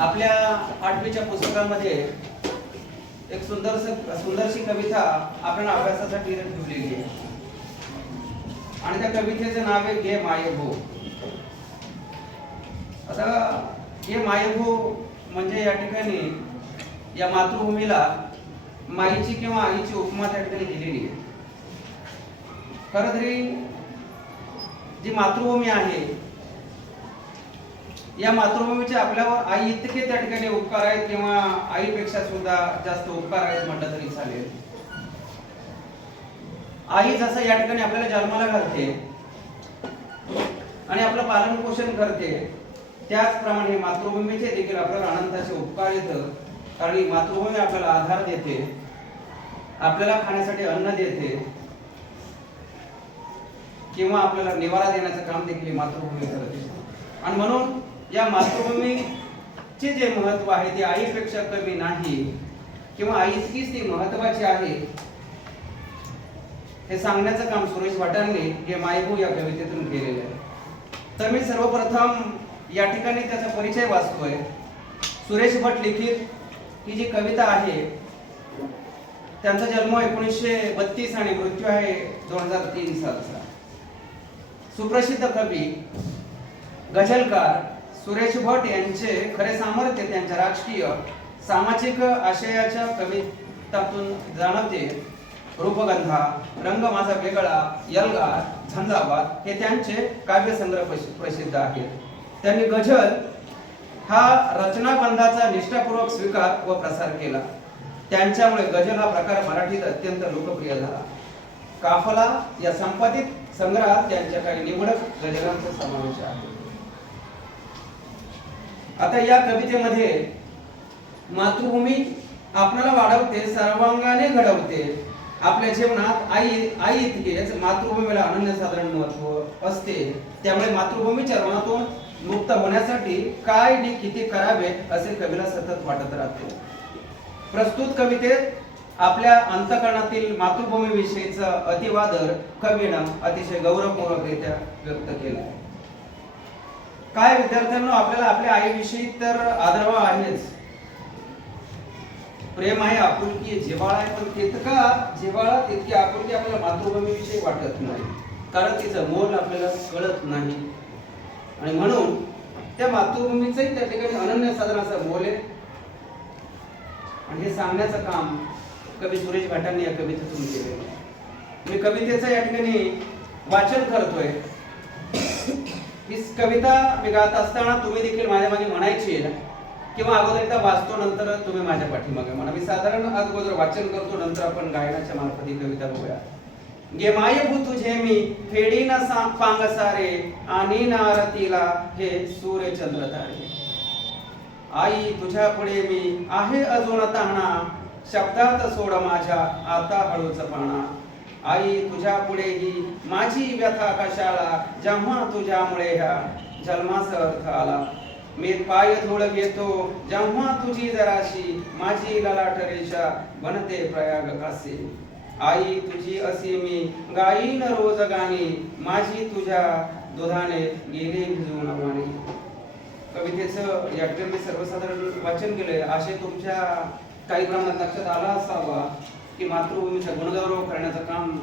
आपल्या 8वीच्या पुस्तकामध्ये एक सुंदरशी कविता आपण अभ्यासासाठी ठेवलेली आहे आणि त्या कवितेचं नाव आहे गे मायभो. आता हे मायभो म्हणजे या ठिकाणी या मातृभूमीला माईची किंवा आईची उपमा त्या ठिकाणी दिलेली आहे. खरं तरी जी मातृभूमी आहे या मातृभूमीचे आपल्यावर आई इतके त्या ठिकाणी उपकार आहेत किंवा आईपेक्षा सुद्धा जास्त उपकार आहेत म्हटलं तरी चालेल. आई जसं या ठिकाणी आपल्याला जन्माला घालते आणि आपलं पालन पोषण करते, त्याचप्रमाणे मातृभूमीचे देखील आपल्याला अनंताचे उपकार येतं. कारण मातृभूमी आपल्याला आधार देते, आपल्याला खाण्यासाठी अन्न देते किंवा आपल्याला निवारा देण्याचं काम देखील मातृभूमी करते. आणि म्हणून या मातृभूमीचे जे महत्व आहे ते आईपेक्षा कमी नाही किंवा आई इतकीच ती महत्वाची आहे हे सांगण्याचं काम सुरेश भटांनी हे मायभो या कवितेतून केलेलं आहे. तर मी सर्वप्रथम या ठिकाणी त्याचा परिचय वाचतोय. सुरेश भट लिखित ही जी कविता आहे त्यांचा जन्म 1932 आणि मृत्यू आहे 2003 सालचा. सुप्रसिद्ध कवी गझलकार सुरेश भट यांचे खरे सामर्थ्य त्यांच्या राजकीय सामाजिक आशयाच्या कवितातून जाणवते. रूपगंधा, रंग माझा वेगळा, यलगार, झंझावात हे त्यांचे काव्यसंग्रह प्रसिद्ध आहेत. त्यांनी गझल हा रचनाबंधाचा निष्ठापूर्वक स्वीकार व प्रसार केला. त्यांच्यामुळे गझल हा प्रकार मराठीत अत्यंत लोकप्रिय झाला. काफला या संपादित संग्रहात त्यांच्या काही निवडक गझलांचा समावेश आहे. आता या कवितेमध्ये मातृभूमी आपल्याला वाढवते, सर्वांगाने घडवते. आपल्या जीवनात आई इतकेच मातृभूमीला अनन्यसाधारण महत्व असते. त्यामुळे मातृभूमीच्या ऋणातून मुक्त होण्यासाठी काय आणि किती करावे असे कवीला सतत वाटत राहते. प्रस्तुत कवितेत आपल्या अंतःकरणातील मातृभूमी विषयीचा अतिवादर कवीनं अतिशय गौरवपूर्वकरित्या व्यक्त केला आहे. काय विद्यार्थ्यांना आपल्याला आपल्या आईविषयी तर आदरभाव आहेच, प्रेम आहे, आपुलकी आहे, जिव्हाळा आहे, पण तितका जिव्हाळा तितकी आपुलकी आपल्याला मातृभूमीविषयी वाटत नाही. कारण तिचं मोल आपल्याला कळत नाही आणि म्हणून त्या मातृभूमीचंही त्या ठिकाणी अनन्यसाधारण असं मोल आहे. आणि हे सांगण्याचं काम कवी सुरेश भटांनी या कवितेतून केलेलं आहे. मी कवितेचं या ठिकाणी वाचन करतोय. ही कविता मी गात असताना तुम्ही देखील माझ्या मागे म्हणायची आहे किंवा अगोदर वाचतो नंतर तुम्ही माझ्या पाठीमागे म्हणा. मी साधारण अगोदर वाचन करतो, नंतर आपण गायनाच्या मार्फत ही कविता बघूया. गे मायभू तुझे मी फेडी न पांग सारे आणि नारतीला हे सूर्य चंद्र तारे. आई तुझ्या पुढे मी आहे अजून ताणा, शब्दात सोड माझ्या आता हळूच पाणा. आई तुझ्या पुढे ही माझी व्यथा कशाला, जेव्हा तुझ्यामुळे ह्या जन्माचा अर्थ आला. मी पाय धूळ घेतो जेव्हा तुझी जराशी, माझी ललाट रेषा बनते प्रयाग काशी. आई तुझी अशी मी गाईन रोज गाणी, माझी तुझ्या दुधाने गेली भिजून वाणी. कवितेचं या ठिकाणी सर्वसाधारण वाचन केलंय. असे तुमच्या काही प्रमाणात लक्षात आला असावा की मातृभूमीचा गुणगौरव करण्याचं काम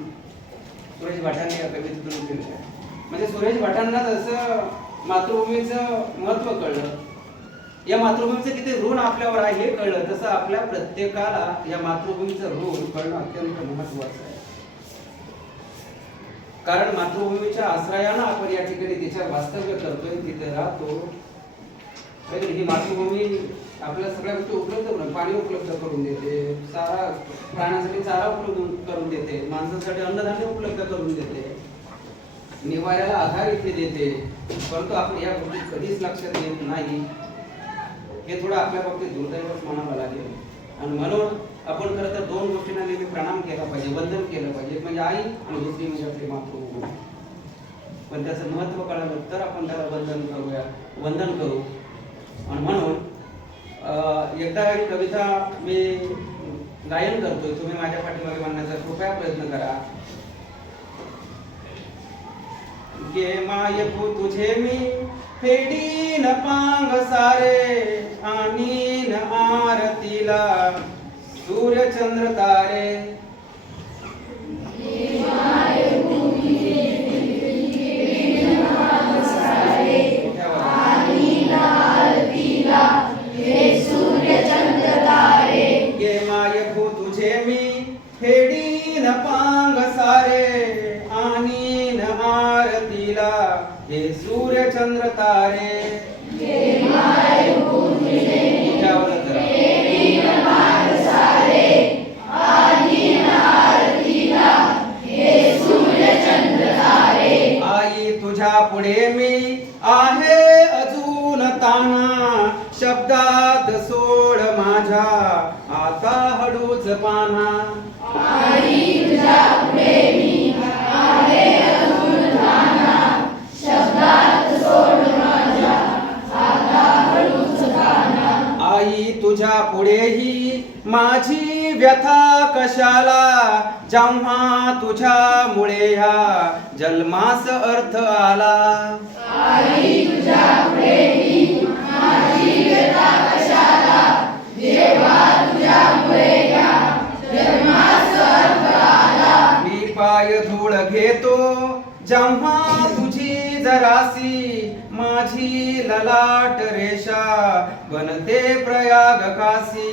सुरेश भटांनी या कवितेतून केलं आहे. म्हणजे सुरेश भटांना जसं मातृभूमीचं महत्व कळलं, या मातृभूमीचं किती ऋण आपल्यावर आहे हे कळलं, तसं आपल्या प्रत्येकाला या मातृभूमीचं ऋण कळणं अत्यंत महत्वाचं आहे. कारण मातृभूमीच्या आश्रयानं आपण या ठिकाणी तिच्यावर वास्तव्य करतोय, तिथे राहतो. ही मातृभूमी आपल्याला सगळ्या गोष्टी उपलब्ध करून, पाणी उपलब्ध करून देते, चारा प्राण्यांसाठी चारा उपलब्ध करून देते, माणसांसाठी अन्नधान्य उपलब्ध करून देते, निवाऱ्याला आधार इथे देते. परंतु आपण या गोष्टी कधीच लक्षात येत नाही. हे थोडं आपल्या बाबतीत दुर्दैवच म्हणावं लागेल. आणि म्हणून आपण खरं तर दोन गोष्टींना नेहमी प्रणाम केला पाहिजे, वंदन केलं पाहिजे. एक म्हणजे आई आणि दुसरी म्हणजे आपली मातृभूमी. पण त्याचं महत्व कळलं तर आपण त्याला वंदन करू. आणि म्हणून एकदा ही कविता मी गायन करतोय, तुम्ही माझ्या पाठीमागे म्हणण्याचा कृपया प्रयत्न करा. गे मायभू तुझे मी फेडी न पांग सारे चंद्र तारे ये माय भू तुझे मी फेडीन पांग सारे आणि न आरतीला हे सूर्य चंद्र तारे त्यावर जरा. आई तुझ्या पुढे मी आहे अजून ताना शब्दात सोड माझ्या आता हळूच पाना आई तुझ्या पुढेही माझी व्यथा कशाला जेव्हा तुझ्यामुळे ह्या जन्मास अर्थ आला मी पाय धूळ घेतो जेव्हा तुझी जरासी माझी ललाट रेषा बनते प्रयाग काशी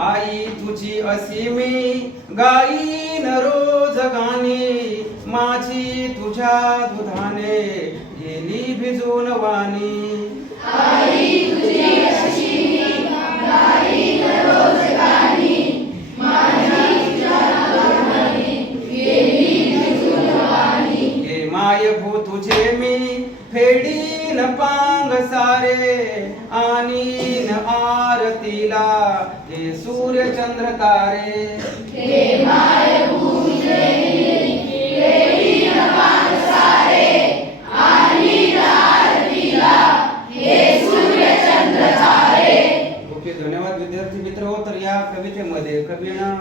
आई तुझी असी मी गाईन रोज गाणी माझी तुझ्या दुधाने गेली भिजून वाणी हे माय भू तुझे मी फेडीन पांग सारे आणि न आरतीला हे सूर्य चंद्र तारे ओके, धन्यवाद विद्यार्थी मित्र हो. तर या कवितेमध्ये कवीनं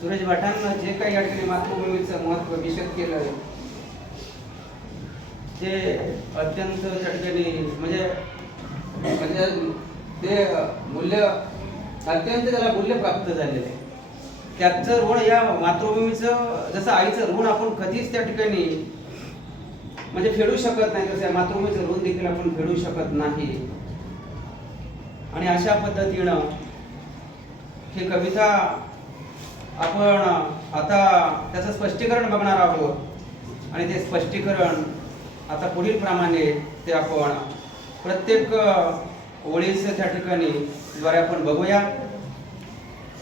सुरेश भटांना जे काही या ठिकाणी मातृभूमीचं महत्व विशद केलं ते अत्यंत त्या ठिकाणी म्हणजे ते मूल्य अत्यंत त्याला मूल्य प्राप्त झालेलं आहे. त्याचं ऋण या मातृभूमीचं जसं आईचं ऋण आपण कधीच त्या ठिकाणी म्हणजे फेडू शकत नाही तसं मातृभूमीचं ऋण देखील आपण फेडू शकत नाही. आणि अशा पद्धतीनं ही कविता आपण आता त्याचं स्पष्टीकरण बघणार आहोत आणि ते स्पष्टीकरण आता पुढील प्रमाणे ते आपण प्रत्येक ओळीचं त्या ठिकाणी द्वारे आपण बघूया.